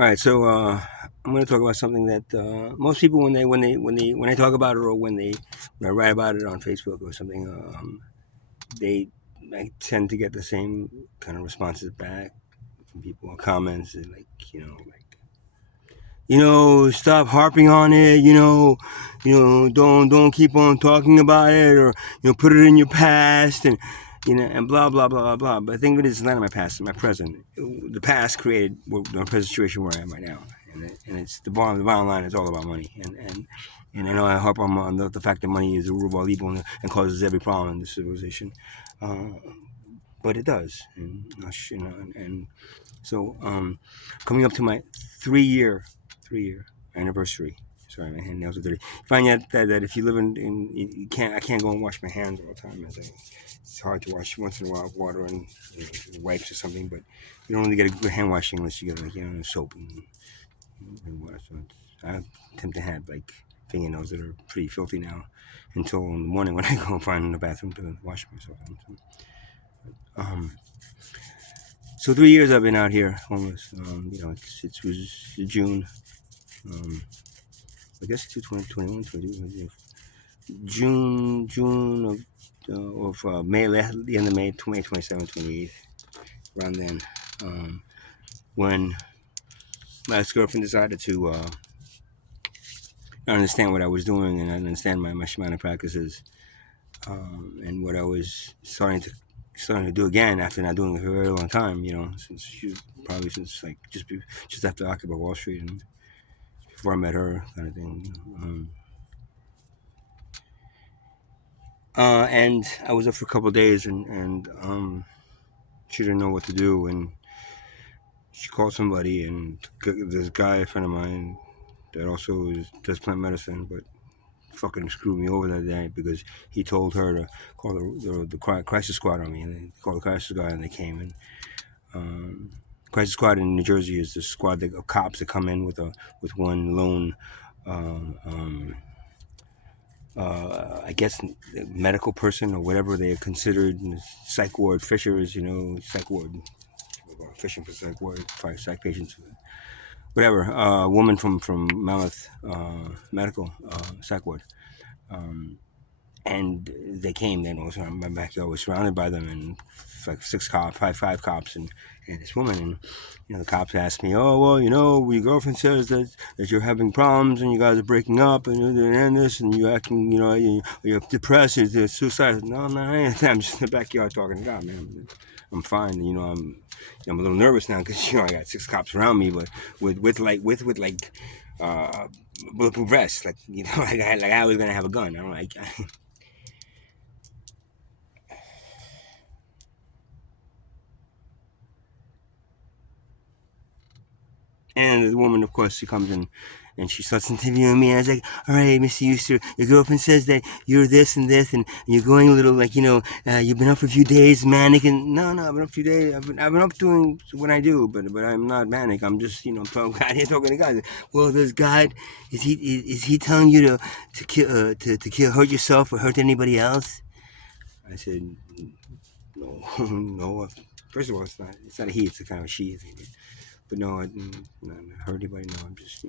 All right, so I'm going to talk about something that most people, when I talk about it, or when I write about it on Facebook or something, they I tend to get the same kind of responses back from people or comments, like stop harping on it, don't keep on talking about it, or put it in your past, and blah blah blah blah blah. But the thing of it is, it's not in my past, it's my present. The past created the present situation where I am right now, and it's the bottom line is all about money, and I know I harp on the fact that money is the root of all evil and causes every problem in this civilization, uh, but it does, and so coming up to my three year anniversary. Sorry, my hand nails are dirty. Find out that if you live in you can't I can't go and wash my hands all the time. It's hard to wash once in a while with water and wipes or something, but you don't really get a good hand washing unless you get soap and water. So I tend to have like fingernails that are pretty filthy now until in the morning when I go and find in the bathroom to wash myself. Um, so 3 years I've been out here homeless. It was June. Um, I guess it's 2021, June of May, the end of May, 2027, 28, around then, when my ex-girlfriend decided to understand what I was doing and understand my shamanic practices, and what I was starting to do again after not doing it for a very long time. Since like just after Occupy Wall Street and before I met her, kind of thing. And I was up for a couple of days, and she didn't know what to do, and she called somebody, and this guy, a friend of mine, that also does plant medicine, but fucking screwed me over that day because he told her to call the crisis squad on me, and they called the crisis squad, and they came. And crisis squad in New Jersey is the squad of cops that come in with one lone. Um, um, I guess medical person or whatever they are considered, psych ward fishers, psych ward, fishing for psych ward, psych patients, whatever. Woman from Mammoth Medical Psych Ward, um, and they came. Then also my backyard was surrounded by them, and like five cops, and this woman. And the cops asked me, "Oh well, your girlfriend says that you're having problems and you guys are breaking up and this and you're acting, you're depressed, you're suicide." No, I'm not anything. I'm just in the backyard talking to God, man. I'm fine. I'm a little nervous now because I got six cops around me, but with uh, bulletproof vests, like like I was gonna have a gun. I'm like. And the woman, of course, she comes in and she starts interviewing me. And I was like, "All right, Mr. Euster, your girlfriend says that you're this and this, and you're going a little like, you've been up for a few days, manic." And no, I've been up a few days. I've been up doing what I do, but I'm not manic. I'm just, out here talking to guys. Well, this God, is he telling you to kill, hurt yourself or hurt anybody else? I said, no, no. First of all, it's not a he, it's a kind of a she. But no, I didn't hurt anybody. No, I'm just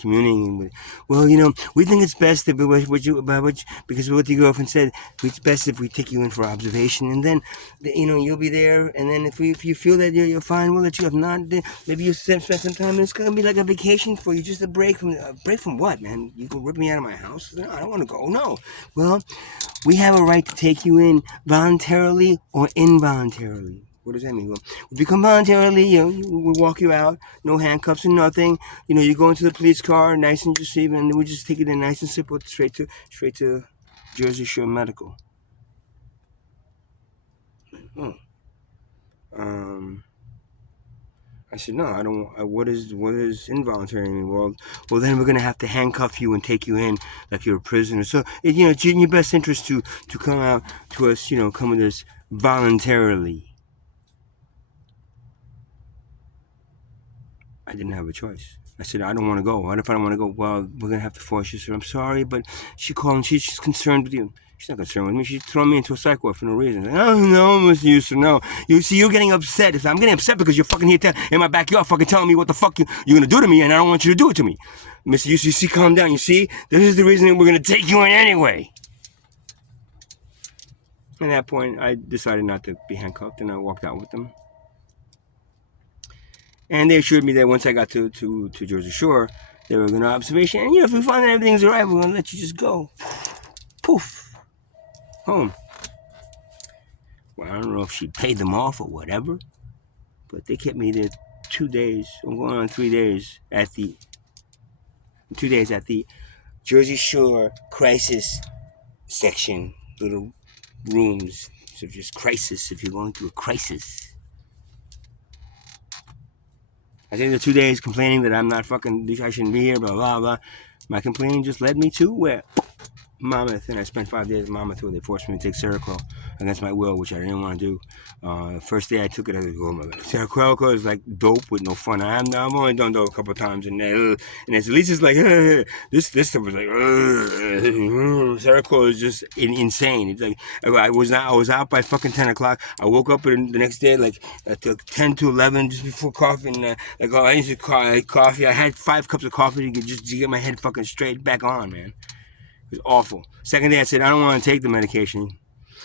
communing with. Well, we think it's best that because of what your girlfriend said, it's best if we take you in for observation, and then you'll be there, and then if you feel that you're fine, we'll let you. If not, then maybe you spend some time, and it's gonna be like a vacation for you, just a break from what, man? You can rip me out of my house? No, I don't want to go. No. Well, we have a right to take you in voluntarily or involuntarily. What does that mean? Well, if you come voluntarily, we walk you out, no handcuffs and nothing. You go into the police car, nice and just even, and we just take it in nice and simple, straight to Jersey Shore Medical. Oh. I said, no, I don't. What is involuntary? Well, then we're gonna have to handcuff you and take you in like you're a prisoner. So it's in your best interest to come out to us, come with us voluntarily. I didn't have a choice. I said, I don't want to go. What if I don't want to go? Well, we're going to have to force you, sir. I'm sorry, but she called and she's concerned with you. She's not concerned with me. She's throwing me into a psych ward for no reason. Like, oh, no, Mr. Houston, no. You see, you're getting upset. I'm getting upset because you're fucking here in my backyard fucking telling me what the fuck you're going to do to me, and I don't want you to do it to me. Mr. Houston, you see, calm down. You see, this is the reason that we're going to take you in anyway. At that point, I decided not to be handcuffed, and I walked out with them. And they assured me that once I got to Jersey Shore, they were going to observation. And, if we find that everything's all right, we're going to let you just go. Poof. Home. Well, I don't know if she paid them off or whatever, but they kept me there 2 days. I'm going on 3 days at the 2 days at the Jersey Shore crisis section, little rooms. So just crisis if you're going through a crisis. I think the 2 days complaining that I'm not fucking, I shouldn't be here, blah, blah, blah. My complaining just led me to where? Monmouth, and I spent 5 days in Monmouth where they forced me to take Seroquel against my will, which I didn't want to do. First day I took it, I was like, oh my god, Seroquel is like dope with no fun. I've only done dope a couple of times, and it's at least it's like this stuff was like Seroquel is just insane. It's like I was out by fucking 10 o'clock. I woke up the next day like at 10 to 11 just before coffee, and I used to coffee. I had 5 cups of coffee to get my head fucking straight back on, man. It was awful. Second day, I said, I don't want to take the medication.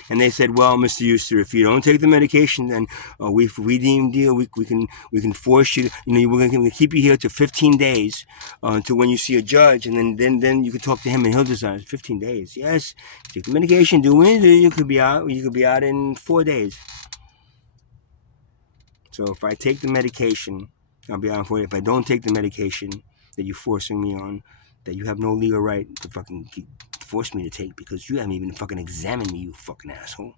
And they said, well, Mr. Euster, if you don't take the medication, then we deem deal. We can force you. We're going to keep you here to 15 days until when you see a judge, and then you can talk to him and he'll decide. 15 days, yes. Take the medication. Do it. You could be out. You could be out in 4 days. So if I take the medication, I'll be out in 4 days. If I don't take the medication that you're forcing me on, that you have no legal right to fucking force me to take because you haven't even fucking examined me, you fucking asshole.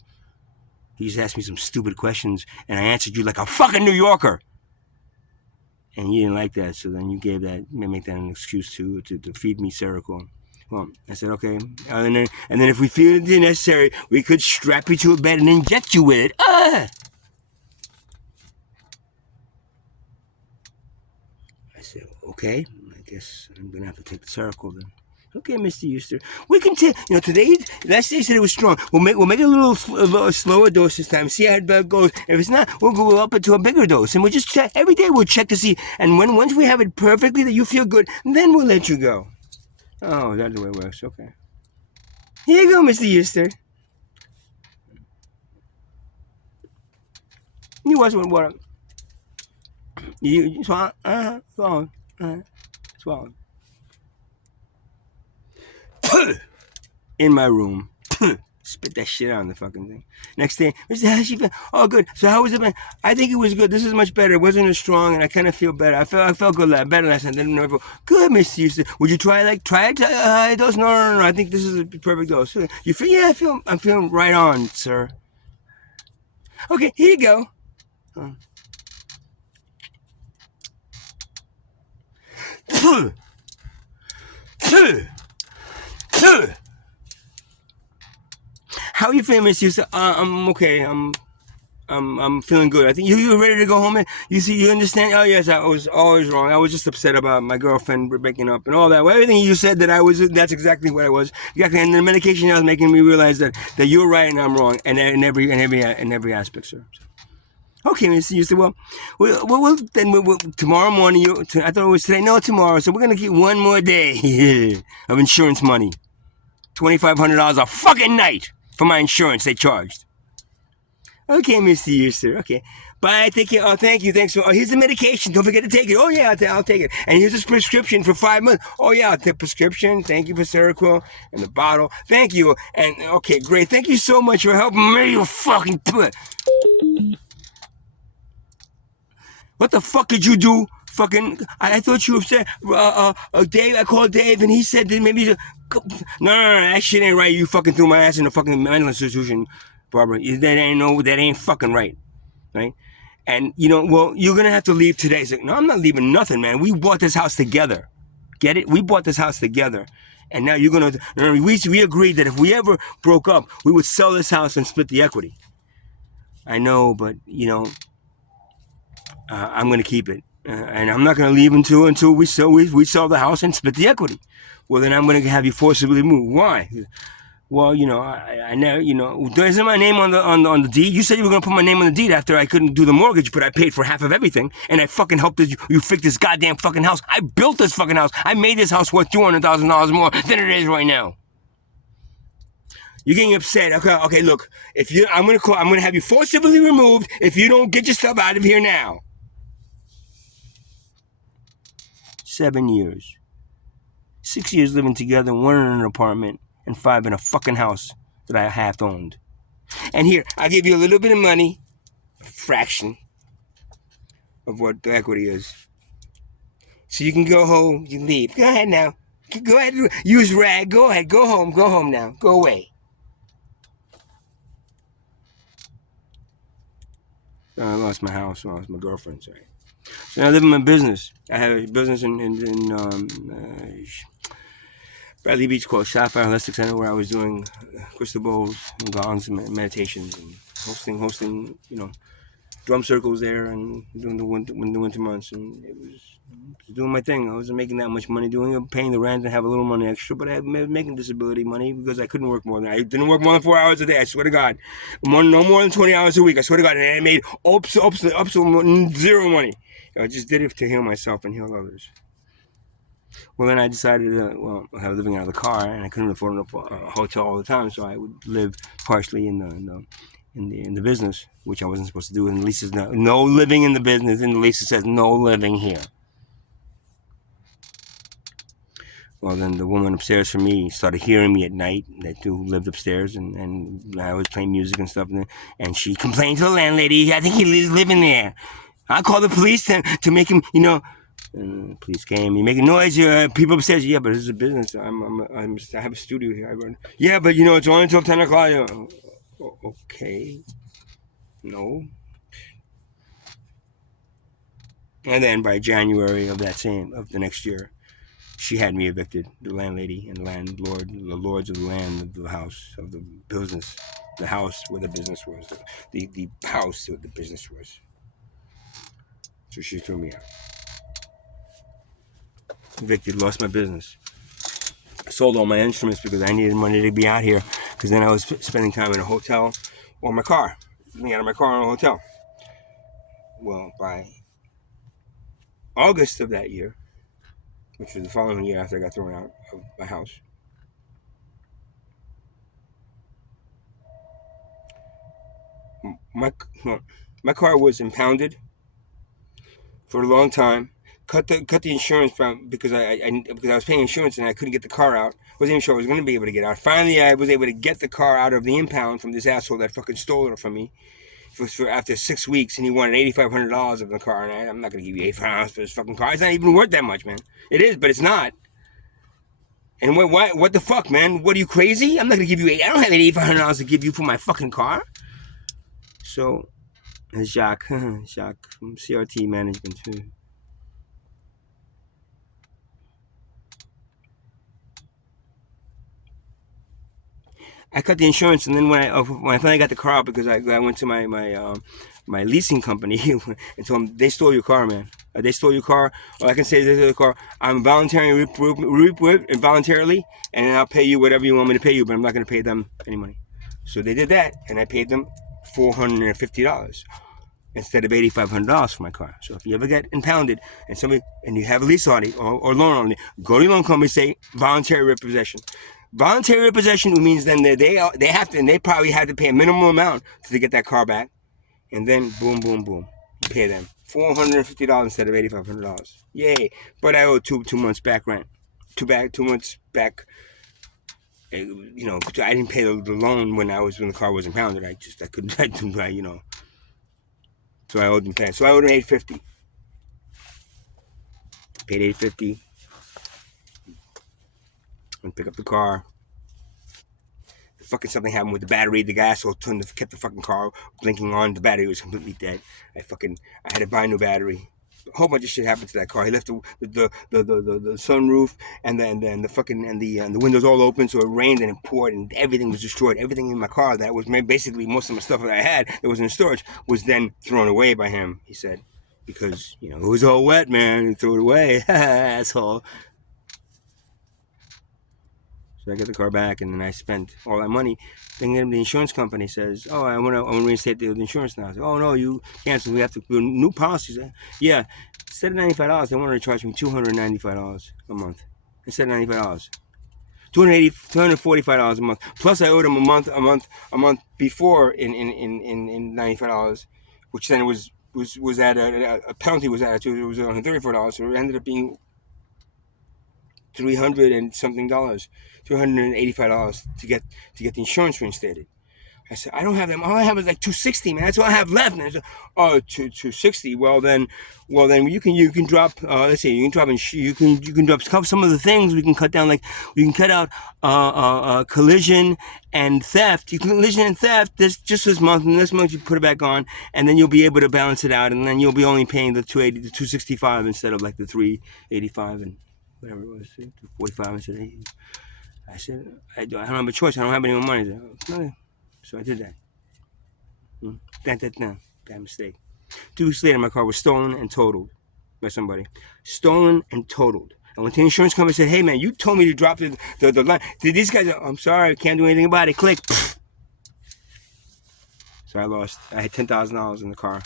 You just asked me some stupid questions and I answered you like a fucking New Yorker. And you didn't like that, so then you make that an excuse to feed me Seroquel. Well, I said, okay. And then if we feel it necessary, we could strap you to a bed and inject you with it. I said, okay. I guess I'm going to have to take the Seroquel then. Okay, Mr. Euster. We can take, today, last day said it was strong. We'll make it a little slower dose this time. See how it goes. If it's not, we'll go up into a bigger dose. And we'll just check. Every day we'll check to see. And once we have it perfectly that you feel good, then we'll let you go. Oh, that's the way it works. Okay. Here you go, Mr. Euster. You watch with water. You swallow. Swallow. Swallow. In my room. Spit that shit out on the fucking thing. Next day, Mr. How she feel? Oh, good. So how was it been? I think it was good. This is much better. It wasn't as strong, and I kind of feel better. I felt good, better last night. Then never. Good, Mr. Houston. Would you try it high dose? No. I think this is a perfect dose. You feel? Yeah, I'm feeling right on, sir. Okay, here you go. How are you feeling, Miss Houston? I'm okay. I'm feeling good. I think you're ready to go home. You understand? Oh yes, I was always wrong. I was just upset about my girlfriend breaking up and all that. Well, everything you said that's exactly what I was. Exactly, and the medication I was making me realize that you're right and I'm wrong, and in every aspect, sir. So. Okay, Mr. Houston. Well, tomorrow morning. I thought it was today. No, tomorrow. So we're gonna keep one more day of insurance money. $2,500 a fucking night for my insurance they charged. Okay, Mr. Euster. Okay. Bye. Take care. Oh, thank you. Thanks for. Oh, here's the medication. Don't forget to take it. Oh, yeah, I'll take it. And here's this prescription for 5 months. Oh, yeah, I'll take prescription. Thank you for Seroquel and the bottle. Thank you. And, okay, great. Thank you so much for helping me, you fucking put. What the fuck did you do? Fucking, I thought you said, Dave, I called Dave and he said that maybe, no, that shit ain't right. You fucking threw my ass in a fucking mental institution, Barbara. That ain't fucking right, right? And, well, you're going to have to leave today. It's like, no, I'm not leaving nothing, man. We bought this house together. Get it? We bought this house together. And now you're going to, we agreed that if we ever broke up, we would sell this house and split the equity. I know, but, I'm going to keep it. And I'm not going to leave until we sell the house and split the equity. Well, then I'm going to have you forcibly move. Why? Well, I never, there isn't my name on the deed. You said you were gonna put my name on the deed after I couldn't do the mortgage, but I paid for half of everything, and I fucking helped you fix this goddamn fucking house. I built this fucking house. I made this house worth $200,000 more than it is right now. You're getting upset. Okay, look. I'm gonna have you forcibly removed if you don't get your stuff out of here now. 7 years. 6 years living together, 1 in an apartment, and 5 in a fucking house that I half owned. And here, I'll give you a little bit of money, a fraction of what the equity is. So you can go home, you can leave. Go ahead now. Go ahead, use rag. Go ahead, go home now. Go away. I lost my house, I lost my girlfriend, sorry. So I live in my business. I have a business in Bradley Beach called Sapphire Holistic Center, where I was doing crystal bowls and gongs and meditations and hosting, drum circles there and doing the winter months, and it was doing my thing. I wasn't making that much money doing it, paying the rent and have a little money extra, but I was making disability money because I couldn't work more than I didn't work more than 4 hours a day. I swear to God, no more than 20 hours a week. I swear to God, and I made zero money. I just did it to heal myself and heal others. Well, then I decided, I was living out of the car, and I couldn't afford a hotel all the time, so I would live partially in the business, which I wasn't supposed to do. And the lease says no living in the business, and the lease says no living here. Well, then the woman upstairs from me started hearing me at night, that who lived upstairs, and I was playing music and stuff, and she complained to the landlady, I think he's living there. I called the police to make him, And the police came. You making noise? People upstairs. Yeah, but this is a business. I have a studio here. I run. Yeah, but it's only until 10 o'clock. Okay. No. And then by January of the next year, she had me evicted. The landlady and landlord, the lords of the land of the house of the business, the house where the business was, the house where the business was. So she threw me out. Evicted, lost my business. I sold all my instruments because I needed money to be out here, because then I was spending time in a hotel or my car, living out of my car in a hotel. Well, by August of that year, which was the following year after I got thrown out of my house, my car was impounded for a long time. Cut the insurance from because I was paying insurance and I couldn't get the car out. Wasn't even sure I was going to be able to get out. Finally, I was able to get the car out of the impound from this asshole that fucking stole it from me. For after 6 weeks, and he wanted $8,500 of the car, and I'm not going to give you $8,500 for this fucking car. It's not even worth that much, man. It is, but it's not. And what the fuck, man? What, are you crazy? I'm not going to give you I don't have $8,500 to give you for my fucking car. So, Jacques from CRT Management too. I cut the insurance, and then when I finally got the car out, because I went to my leasing company and told them, they stole your car, man. They stole your car. All I can say is they stole the car. I'm voluntarily, and then I'll pay you whatever you want me to pay you, but I'm not going to pay them any money. So they did that, and I paid them $450 instead of $8,500 for my car. So if you ever get impounded and you have a lease on it or loan on it, go to your loan company, say voluntary repossession. Voluntary repossession means then they probably have to pay a minimum amount to get that car back, and then boom, you pay them $450 instead of $8,500. Yay! But I owe two months back rent, 2 months back. I didn't pay the loan when the car was impounded. I couldn't. So I owed them cash. So I owed them $850. Paid $850 and pick up the car. Fucking something happened with the battery. The guy kept the fucking car blinking on. The battery was completely dead. I had to buy a new battery. A whole bunch of shit happened to that car. He left the sunroof and the windows all open, so it rained and it poured and everything was destroyed. Everything in my car that was basically most of my stuff that I had that was in storage was then thrown away by him. He said, because it was all wet, man. He threw it away, asshole. So I get the car back, and then I spent all that money. Then the insurance company says, "Oh, I want to reinstate the insurance now." I say, "Oh no, you canceled. We have to do new policies." Yeah, instead of $95, they wanted to charge me $295 a month instead of $95. $245 a month. Plus, I owed them a month before in $95, which then was at a penalty was added to it. It was $134, so it ended up being $300 and something dollars, $385 to get the insurance reinstated. I said, I don't have them. All I have is like $260, man. That's all I have left. And I said, oh, $260. Well then you can drop. Let's see, you can drop you can drop some of the things we can cut down. Like we can cut out collision and theft. You can collision and theft this month, and this month you put it back on, and then you'll be able to balance it out, and then you'll be only paying the 280, the 265 instead of like the 385 and whatever it was, 45 instead of 80. I said, I don't have a choice. I don't have any more money. Okay. So I did that. Bad mistake. 2 weeks later, my car was stolen and totaled by somebody. Stolen and totaled. And when the insurance company said, "Hey man, you told me to drop the line," did these guys? I'm sorry, I can't do anything about it. Click. So I lost. I had $10,000 in the car.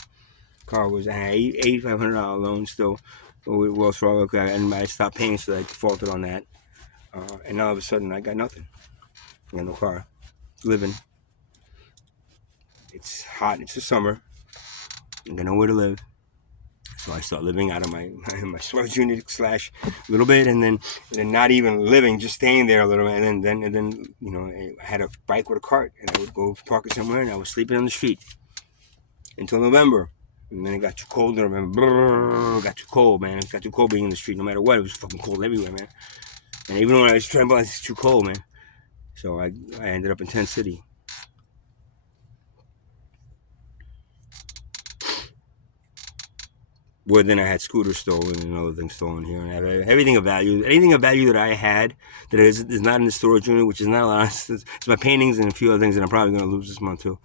I had $8,500 loan still with Wells Fargo, and I stopped paying, so I defaulted on that. And all of a sudden, I got nothing. I got no car. Living. It's hot. It's the summer. I got nowhere to live, so I start living out of my storage unit / little bit, and then not even living, just staying there a little bit, and then I had a bike with a cart, and I would go park it somewhere, and I was sleeping on the street until November, and then it got too cold. I remember, it got too cold, man. It got too cold being in the street. No matter what, it was fucking cold everywhere, man. And even when I was trembling, it's too cold, man. So I ended up in Tent City. Where then I had scooters stolen and other things stolen here, and I have everything of value. Anything of value that I had that is not in the storage unit, which is not a lot. It's my paintings and a few other things that I'm probably going to lose this month too.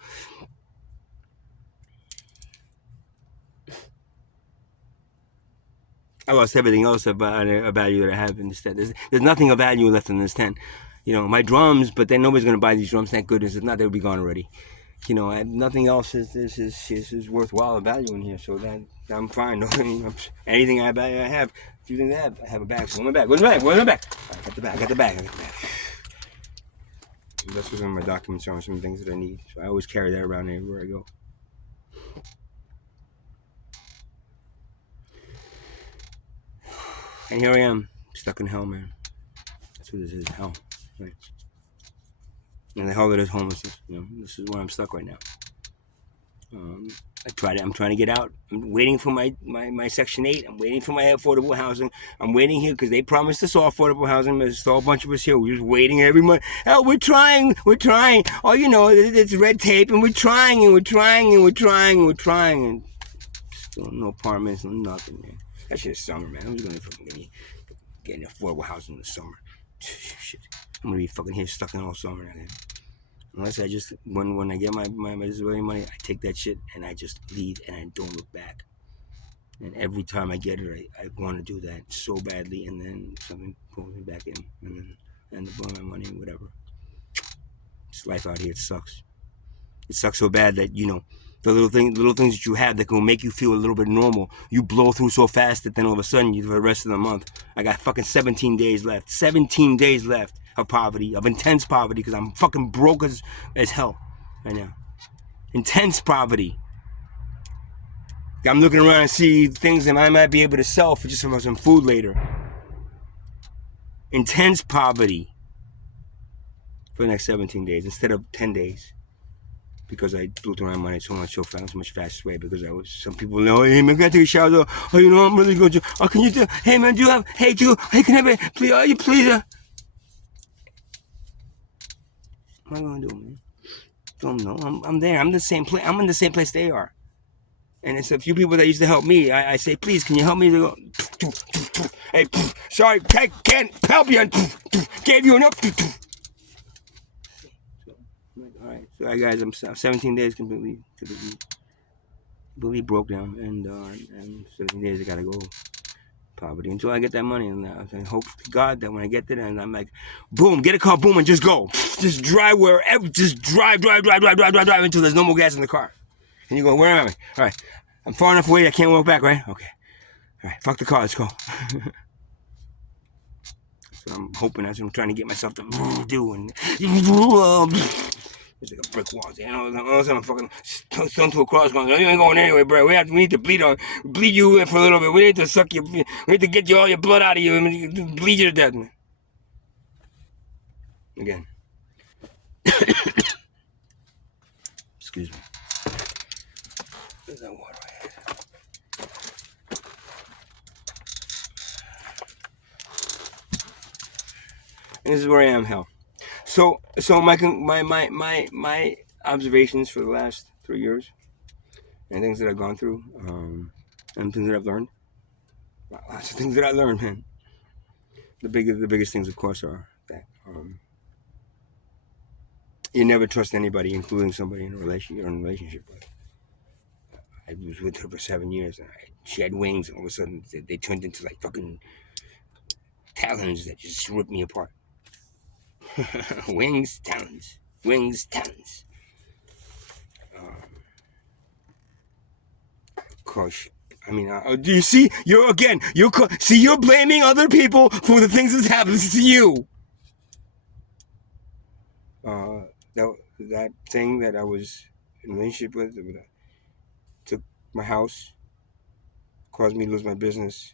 I lost everything else of value that I have in this tent. There's nothing of value left in this tent. My drums, but then nobody's going to buy these drums. Thank goodness. If not, they would be gone already. Nothing else is worthwhile of value in here, so that I'm fine. Anything I have. A few things I have a bag. So where's my bag? Where's my bag? I got the bag. That's what's in my documents are some things that I need. So I always carry that around everywhere I go. And here I am, stuck in hell, man. That's what this is, hell. Right? And the hell that is homelessness. This is where I'm stuck right now. I'm trying to get out. I'm waiting for my Section 8. I'm waiting for my affordable housing. I'm waiting here because they promised us all affordable housing. There's still a bunch of us here. We're just waiting every month. Oh, we're trying. Oh, it's red tape, and we're trying, and still no apartments, no nothing, man. That shit is summer, man. Who's going to fucking get an affordable housing in the summer? Shit. I'm going to be fucking here stuck in all summer, man. Unless I just, when I get my disability money, I take that shit and I just leave and I don't look back. And every time I get it, I want to do that so badly, and then something pulls me back in, and then I end up blowing my money and whatever. This life out here, it sucks. It sucks so bad that, the little things that you have that can make you feel a little bit normal, you blow through so fast that then all of a sudden, for the rest of the month, I got fucking 17 days left. 17 days left of poverty, of intense poverty, because I'm fucking broke as hell right now. Intense poverty. I'm looking around and see things that I might be able to sell for just some food later. Intense poverty for the next 17 days instead of 10 days. Because I blew through my money so much fast way, because some people know, hey man, can I take a shower? Oh, I'm really good. Oh, can you do? Hey man, can I please? Please. What am I gonna do, man? Don't know. I'm there. I'm in the same place they are. And it's a few people that used to help me. I say, please, can you help me? They go, hey, sorry, can't help you. Gave you enough. All right, so guys, I'm 17 days completely broke down, and 17 days I gotta go. poverty until I get that money. And I hope to God that when I get there, and I'm like, boom, get a car, boom, and just go. Just drive wherever, just drive until there's no more gas in the car. And you go, where am I? All right, I'm far enough away, I can't walk back, right? Okay. All right, fuck the car, let's go. So I'm hoping that's what I'm trying to get myself to do. And it's like a brick wall. You know, all of a sudden I'm fucking stung to a cross going, you ain't going anywhere, bro. We need to bleed you in for a little bit. We need to suck you. We need to get all your blood out of you and bleed you to death, man. Again. Excuse me. Where's that water at? And this is where I am, hell. So my observations for the last 3 years and things that I've gone through, and things that I've learned. Lots of things that I learned, man. The biggest things, of course, are that you never trust anybody, including somebody in a relationship with. I was with her for 7 years, and she had wings, and all of a sudden they turned into like fucking talons that just ripped me apart. Wings, talons. Wings, talons. Gosh, I mean, do you see? You're blaming other people for the things that happens to you. That thing that I was in a relationship with, took my house, caused me to lose my business,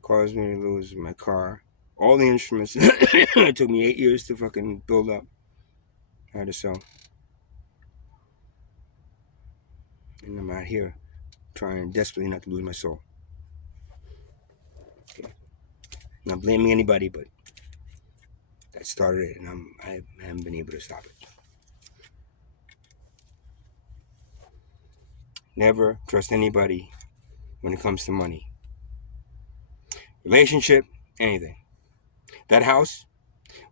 caused me to lose my car, all the instruments. It took me 8 years to fucking build up. I had to sell. And I'm out here trying desperately not to lose my soul. Okay. Not blaming anybody, but that started it, and I haven't been able to stop it. Never trust anybody when it comes to money. Relationship, anything. That house,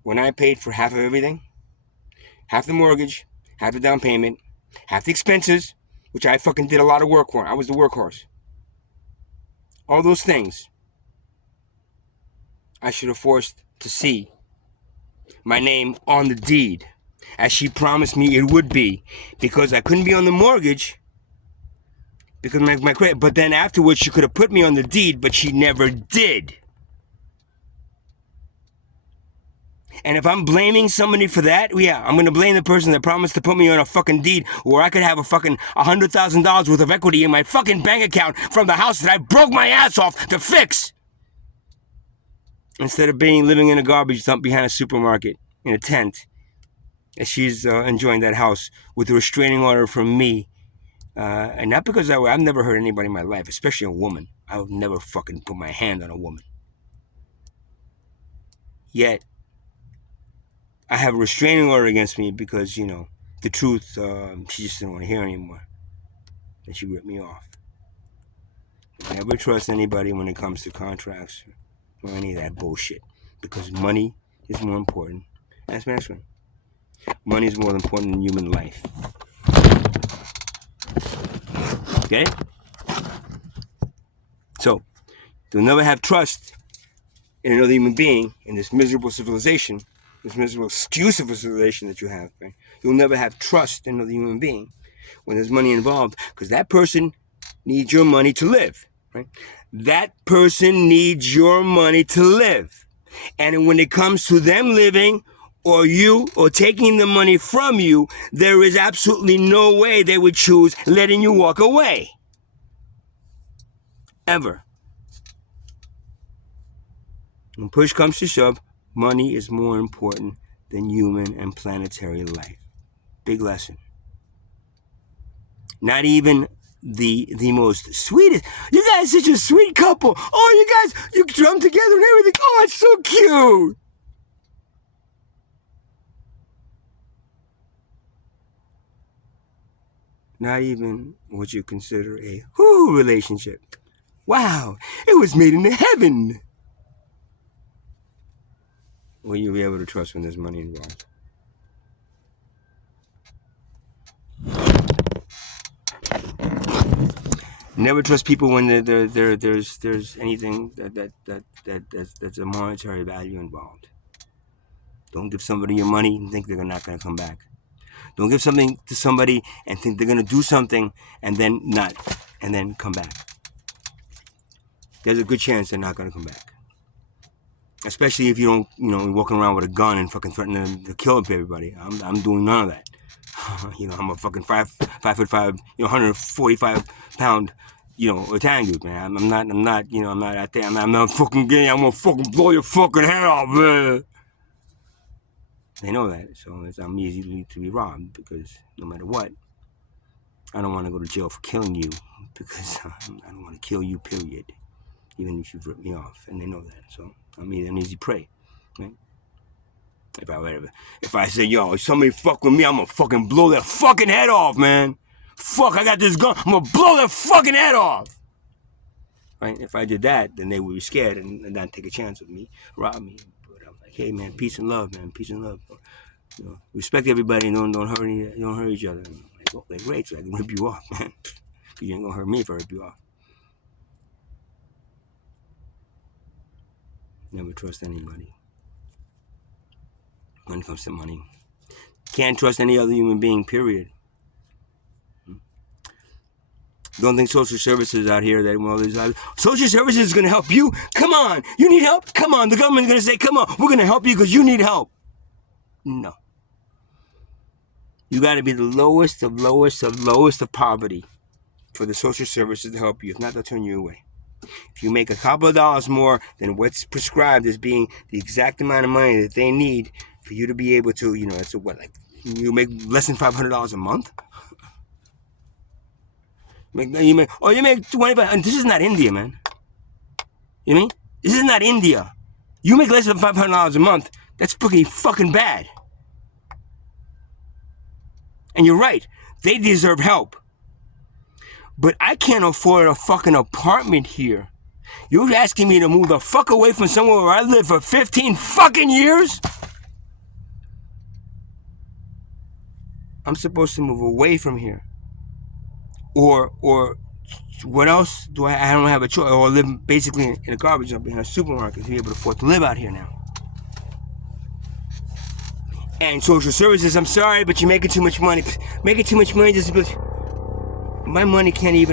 when I paid for half of everything, half the mortgage, half the down payment, half the expenses, which I fucking did a lot of work for. I was the workhorse. All those things, I should have forced to see my name on the deed, as she promised me it would be, because I couldn't be on the mortgage because my credit. But then afterwards, she could have put me on the deed, but she never did. And if I'm blaming somebody for that, yeah, I'm going to blame the person that promised to put me on a fucking deed where I could have a fucking $100,000 worth of equity in my fucking bank account from the house that I broke my ass off to fix. Instead of living in a garbage dump behind a supermarket in a tent, as she's enjoying that house with a restraining order from me. And not because I've never hurt anybody in my life, especially a woman. I would never fucking put my hand on a woman. Yet, I have a restraining order against me because, the truth, she just didn't want to hear anymore. And she ripped me off. Never trust anybody when it comes to contracts or any of that bullshit. Because money is more important. That's my next one. Money is more important than human life. Okay? So, you'll never have trust in another human being in this miserable civilization, this miserable excuse of a civilization that you have, right? You'll never have trust in another human being when there's money involved, because that person needs your money to live, right? That person needs your money to live. And when it comes to them living or you or taking the money from you, there is absolutely no way they would choose letting you walk away. Ever. When push comes to shove, money is more important than human and planetary life. Big lesson. Not even the most sweetest. You guys are such a sweet couple. Oh, you drum together and everything. Oh, it's so cute. Not even what you consider a relationship. Wow, it was made in heaven. Will you be able to trust when there's money involved? Never trust people when there's anything that's a monetary value involved. Don't give somebody your money and think they're not going to come back. Don't give something to somebody and think they're going to do something and then not, and then come back. There's a good chance they're not going to come back. Especially if you don't, you're walking around with a gun and fucking threatening to kill everybody. I'm doing none of that. I'm a fucking 5'5", 145 pound, Italian dude, man. I'm not out there. I'm not fucking gay. I'm gonna fucking blow your fucking head off, man. They know that, so I'm easy to be robbed because no matter what, I don't want to go to jail for killing you because I don't want to kill you, period. Even if you've ripped me off, and they know that, so I'm an easy prey, right? If I say, yo, if somebody fuck with me, I'm gonna fucking blow their fucking head off, man. Fuck, I got this gun, I'm gonna blow their fucking head off. Right? If I did that, then they would be scared and not take a chance with me, rob me. But I'm like, hey, man, peace and love, man, peace and love. Respect everybody and don't hurt each other. I'm like, oh, like, great, so I can rip you off, man. You ain't gonna hurt me if I rip you off. Never trust anybody when it comes to money. Can't trust any other human being, period. Don't think social services out here social services is going to help you. Come on, you need help? Come on, the government's going to say, come on, we're going to help you because you need help. No. You got to be the lowest of poverty for the social services to help you. If not, they'll turn you away. If you make a couple of dollars more than what's prescribed as being the exact amount of money that they need for you to be able to, it's you make less than $500 a month? You make 25, and this is not India, man. You know what I mean? This is not India. You make less than $500 a month, that's pretty fucking bad. And you're right, they deserve help. But I can't afford a fucking apartment here. You're asking me to move the fuck away from somewhere where I lived for 15 fucking years? I'm supposed to move away from here. Or what else do I don't have a choice, or live basically in a garbage dump in a supermarket to be able to afford to live out here now. And social services, I'm sorry, but you're making too much money. Making too much money just because my money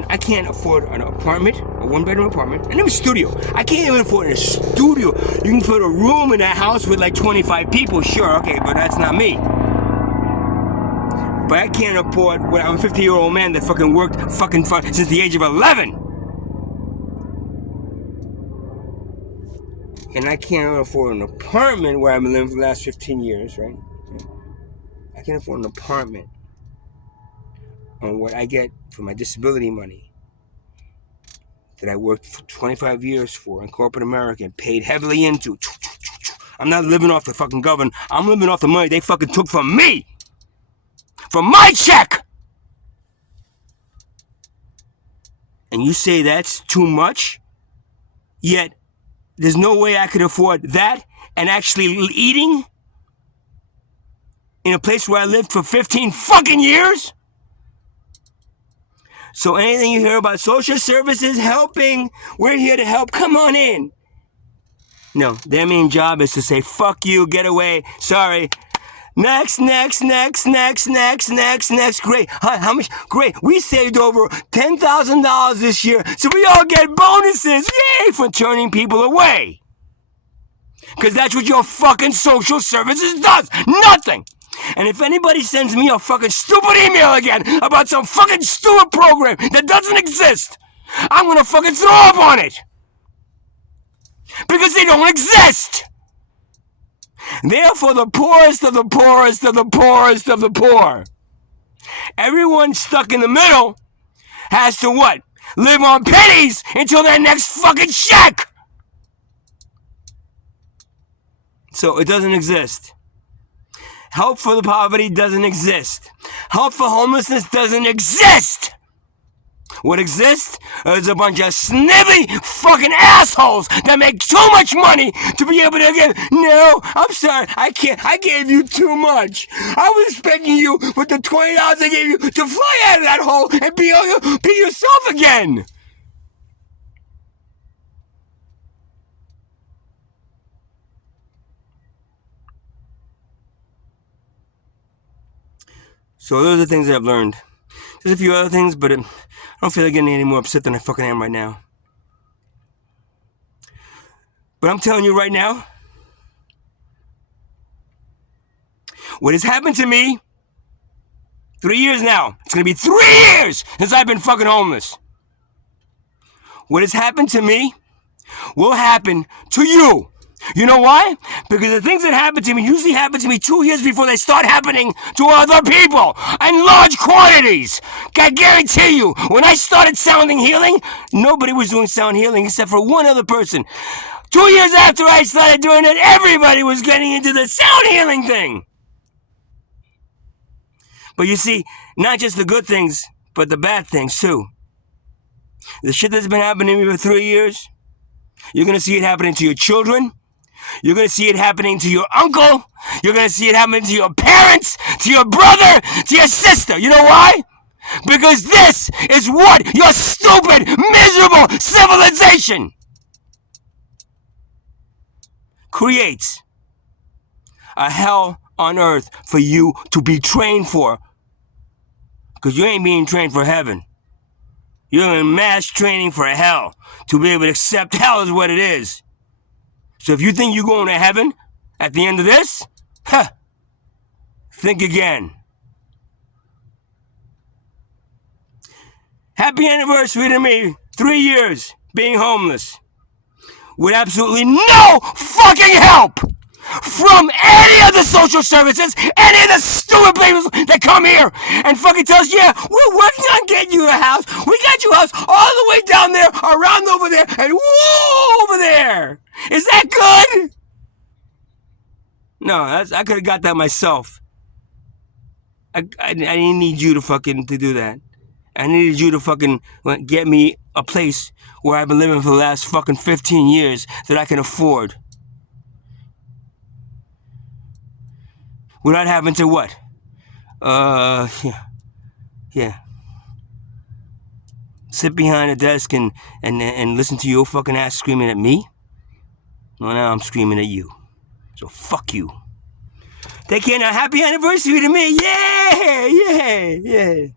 I can't afford an apartment, a one-bedroom apartment, and a studio. I can't even afford a studio. You can put a room in a house with like 25 people, sure, okay, but that's not me. But I can't afford, I'm a 50-year-old man that fucking worked since the age of 11. And I can't afford an apartment where I've been living for the last 15 years, right? I can't afford an apartment on what I get for my disability money that I worked for 25 years for in corporate America and paid heavily into. I'm not living off the fucking government. I'm living off the money they fucking took from me. From my check! And you say that's too much? Yet, there's no way I could afford that and actually eating in a place where I lived for 15 fucking years? So anything you hear about social services helping, we're here to help, come on in. No, their main job is to say, fuck you, get away, sorry. Next. Great. How much? Great. We saved over $10,000 this year, so we all get bonuses. Yay! For turning people away. Because that's what your fucking social services does. Nothing. And if anybody sends me a fucking stupid email again about some fucking stupid program that doesn't exist, I'm gonna fucking throw up on it. Because they don't exist. Therefore, the poorest of the poorest of the poorest of the poor. Everyone stuck in the middle has to what? Live on pennies until their next fucking check. So it doesn't exist. Help for the poverty doesn't exist. Help for homelessness doesn't exist. What exists is a bunch of snivy fucking assholes that make too much money to be able to give. No, I'm sorry, I can't. I gave you too much. I was expecting you with the $20 I gave you to fly out of that hole and be yourself again. So those are the things that I've learned. There's a few other things, but I don't feel like getting any more upset than I fucking am right now. But I'm telling you right now, what has happened to me, 3 years now, it's gonna be 3 years since I've been fucking homeless. What has happened to me will happen to you. You know why? Because the things that happen to me usually happen to me 2 years before they start happening to other people in large quantities. I guarantee you, when I started sounding healing, nobody was doing sound healing except for one other person. 2 years after I started doing it, everybody was getting into the sound healing thing. But you see, not just the good things, but the bad things too. The shit that's been happening to me for 3 years, you're gonna see it happening to your children. You're going to see it happening to your uncle. You're going to see it happening to your parents, to your brother, to your sister. You know why? Because this is what your stupid, miserable civilization creates. A hell on earth for you to be trained for. Because you ain't being trained for heaven. You're in mass training for hell. To be able to accept hell is what it is. So if you think you're going to heaven at the end of this, think again. Happy anniversary to me. 3 years being homeless. With absolutely no fucking help from any of the social services, any of the stupid people that come here and fucking tell us, yeah, we're working on getting you a house. We got you a house all the way down there, around over there, and woo over there. Is that good? No, I could have got that myself. I didn't need you to do that. I needed you to fucking get me a place where I've been living for the last fucking 15 years that I can afford. Without having to what? Yeah. Sit behind a desk and listen to your fucking ass screaming at me? Well, now I'm screaming at you. So fuck you. Take care now. Happy anniversary to me. Yeah.